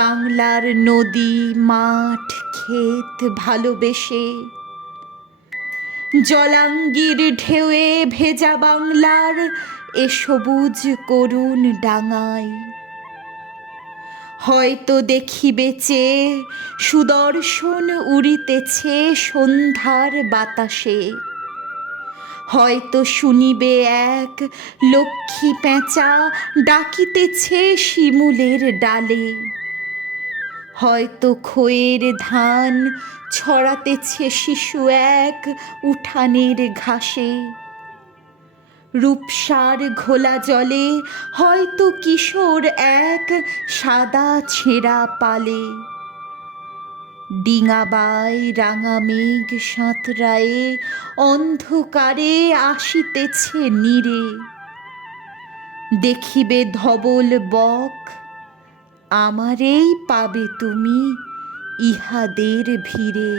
বাংলার নদী মাঠ ক্ষেত ভালোবেসে জলাঙ্গির ঢেউয়ে ভেজা বাংলার এ সবুজ করুণ ডাঙায় হয়তো দেখিবে বেচে সুদর্শন উড়িতেছে সন্ধ্যার বাতাসে হয়তো শুনিবে এক লক্ষ্মী পেঁচা ডাকিতেছে শিমুলের ডালে হয়তো খয়ের ধান ছড়াতেছে শিশু এক উঠানের ঘাসে রূপসার ঘোলা জলে হয়তো কিশোর এক সাদা ছেঁড়া পালে ডিঙাবায় রাঙা মেঘ সাঁতরায়ে অন্ধকারে আসিতেছে নিরে দেখিবে ধবল বক আমারেই পাবে তুমি ইহাদের ভিড়ে